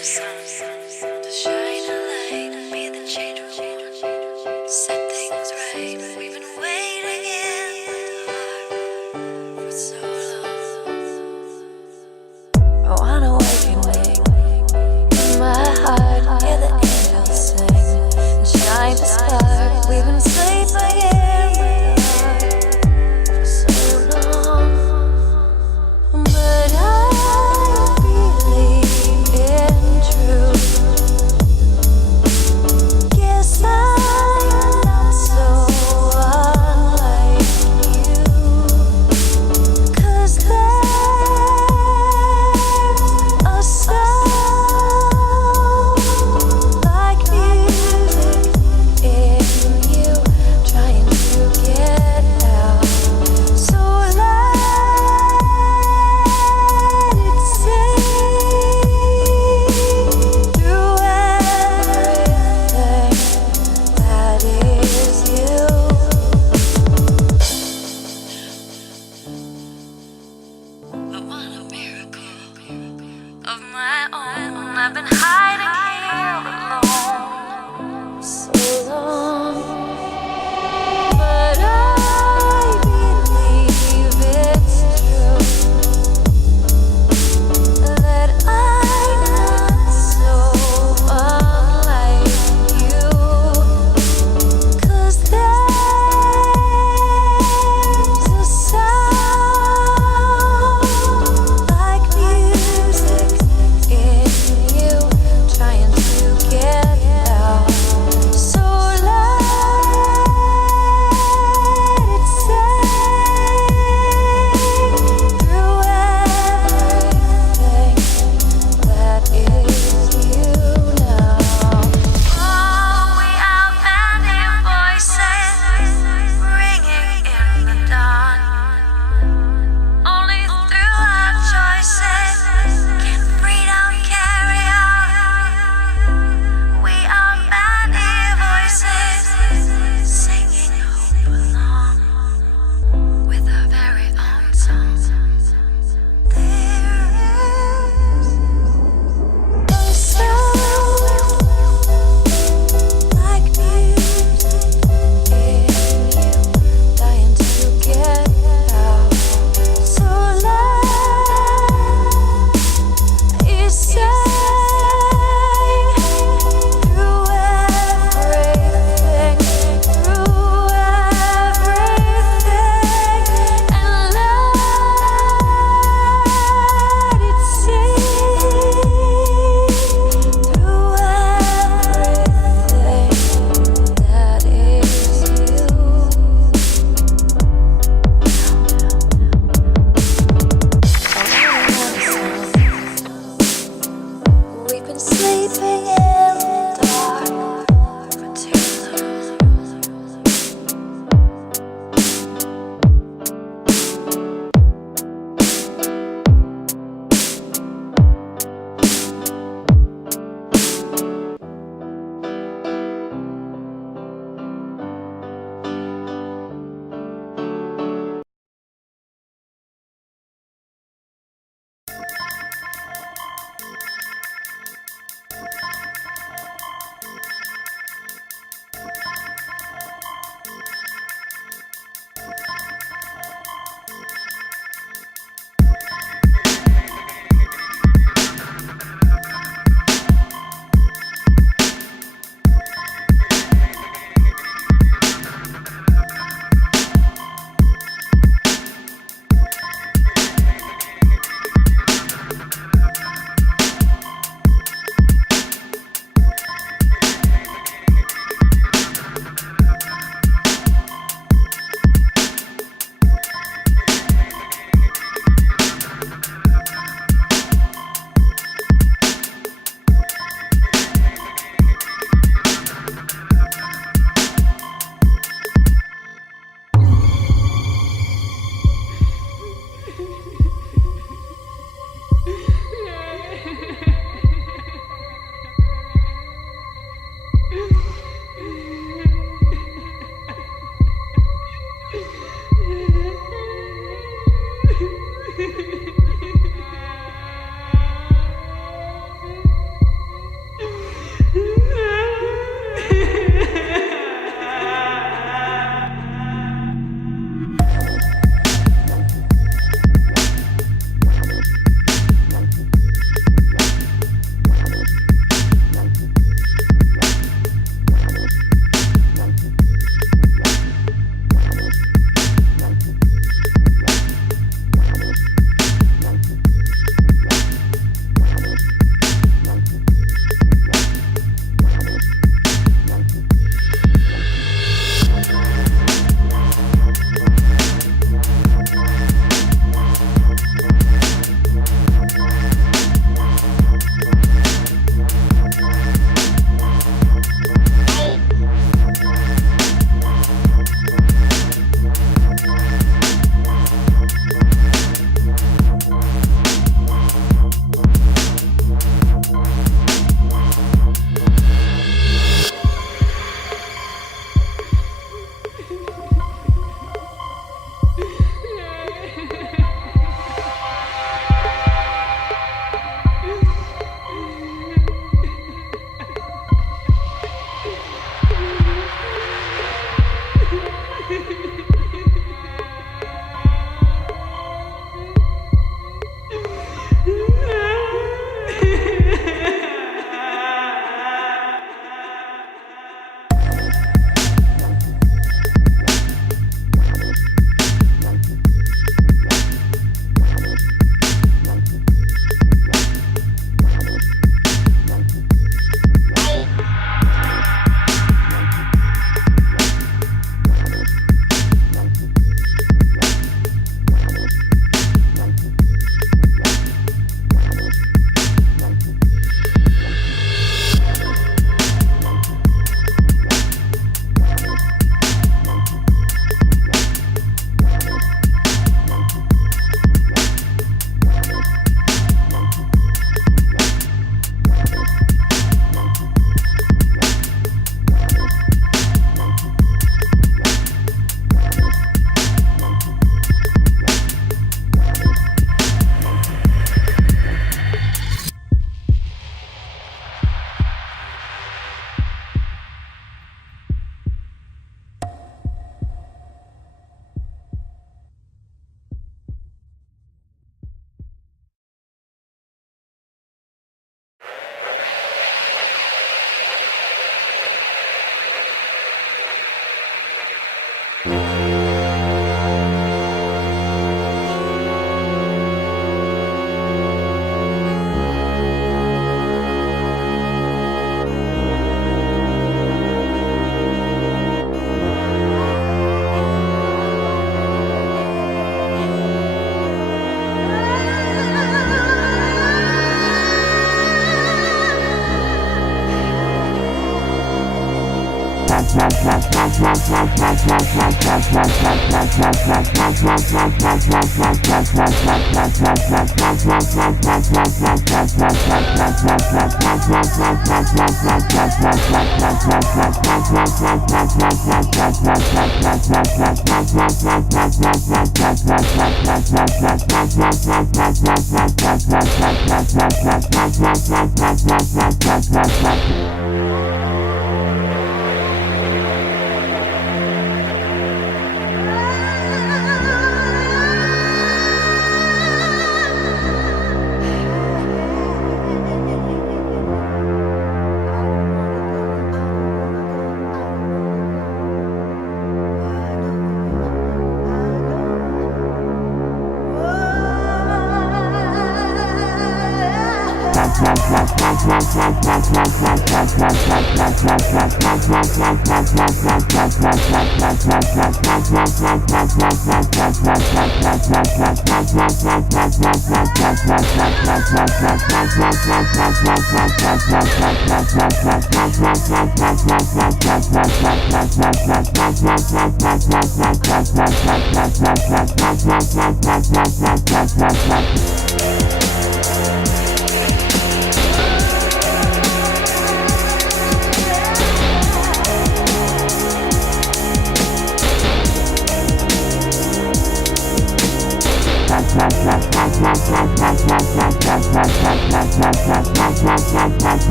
to shine a light, be the change we want, set things right. We've been waiting in the dark for so long. I want awakening in my heart, hear the angels sing and shine the spark. We've been sleeping in the dark for so long, but I believe in truth. Guess I'm not so unlike you, 'cause there's a sound like music in you, trying to get out. So let it sing through everything that is you. I want a miracle of my own. I've been hiding here alone so long, but I believe it's true that I'm not so unlike you, 'cause there's a sound like music in you, trying to get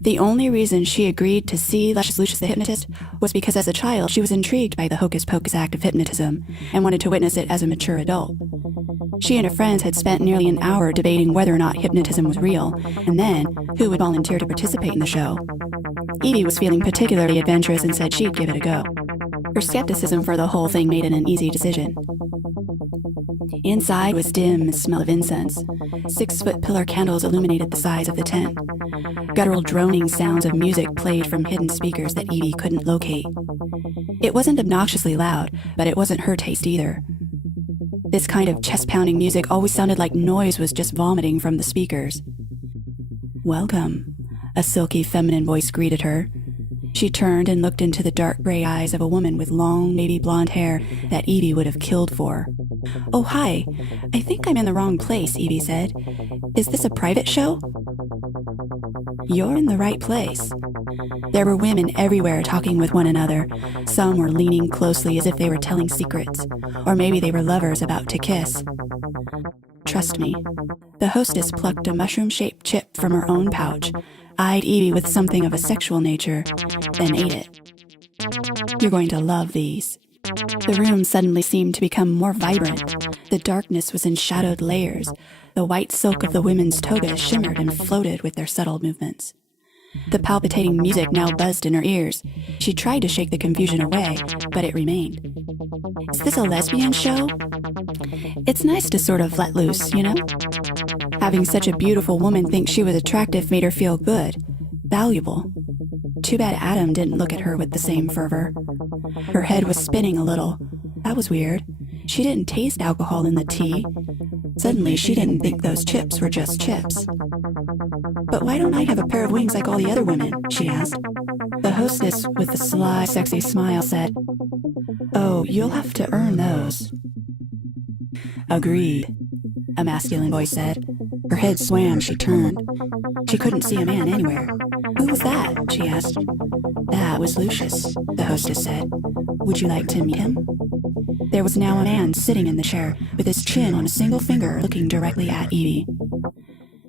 The only reason she agreed to see Lucius the hypnotist was because as a child she was intrigued by the hocus-pocus act of hypnotism and wanted to witness it as a mature adult. She and her friends had spent nearly an hour debating whether or not hypnotism was real, and then who would volunteer to participate in the show. Evie was feeling particularly adventurous and said she'd give it a go. Her skepticism for the whole thing made it an easy decision. Inside was dim and smell of incense. 6-foot pillar candles illuminated the sides of the tent. Guttural droning sounds of music played from hidden speakers that Evie couldn't locate. It wasn't obnoxiously loud, but it wasn't her taste either. This kind of chest-pounding music always sounded like noise was just vomiting from the speakers. "Welcome," a silky feminine voice greeted her. She turned and looked into the dark gray eyes of a woman with long, navy blonde hair that Evie would have killed for. "Oh, hi. I think I'm in the wrong place," Evie said. "Is this a private show?" "You're in the right place." There were women everywhere talking with one another. Some were leaning closely as if they were telling secrets, or maybe they were lovers about to kiss. "Trust me." The hostess plucked a mushroom-shaped chip from her own pouch, eyed Evie with something of a sexual nature, then ate it. "You're going to love these." The room suddenly seemed to become more vibrant. The darkness was in shadowed layers. The white silk of the women's togas shimmered and floated with their subtle movements. The palpitating music now buzzed in her ears. She tried to shake the confusion away, but it remained. "Is this a lesbian show?" "It's nice to sort of let loose, you know?" Having such a beautiful woman think she was attractive made her feel good, valuable. Too bad Adam didn't look at her with the same fervor. Her head was spinning a little. That was weird. She didn't taste alcohol in the tea. Suddenly, she didn't think those chips were just chips. "But why don't I have a pair of wings like all the other women?" she asked. The hostess, with a sly, sexy smile, said, "Oh, you'll have to earn those." "Agreed," a masculine voice said. Her head swam, she turned. She couldn't see a man anywhere. "Who was that?" she asked. "That was Lucius," the hostess said. "Would you like to meet him?" There was now a man sitting in the chair, with his chin on a single finger looking directly at Evie.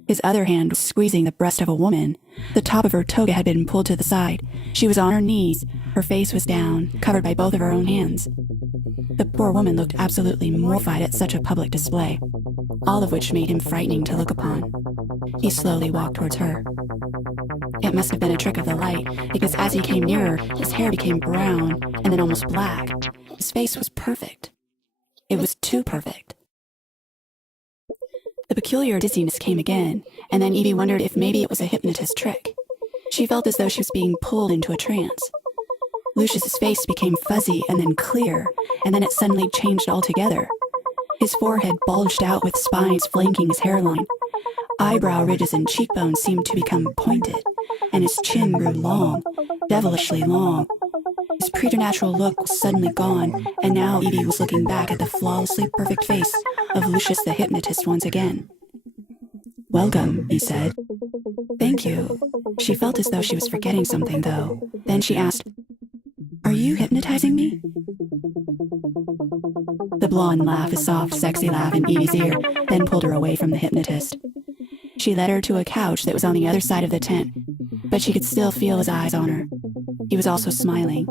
His other hand was squeezing the breast of a woman. The top of her toga had been pulled to the side. She was on her knees. Her face was down, covered by both of her own hands. The poor woman looked absolutely mortified at such a public display, all of which made him frightening to look upon. He slowly walked towards her. It must have been a trick of the light, because as he came nearer, his hair became brown and then almost black. His face was perfect. It was too perfect. The peculiar dizziness came again, and then Evie wondered if maybe it was a hypnotist trick. She felt as though she was being pulled into a trance. Lucius's face became fuzzy and then clear, and then it suddenly changed altogether. His forehead bulged out with spines flanking his hairline. Eyebrow ridges and cheekbones seemed to become pointed, and his chin grew long, devilishly long. His preternatural look was suddenly gone, and now Evie was looking back at the flawlessly perfect face of Lucius the hypnotist once again. "Welcome," he said. "Thank you." She felt as though she was forgetting something, though. Then she asked, "Are you hypnotizing me?" The blonde laughed a soft, sexy laugh in Evie's ear, then pulled her away from the hypnotist. She led her to a couch that was on the other side of the tent, but she could still feel his eyes on her. He was also smiling.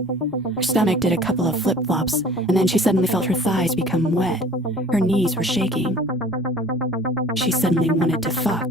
Her stomach did a couple of flip-flops, and then she suddenly felt her thighs become wet. Her knees were shaking. She suddenly wanted to fuck.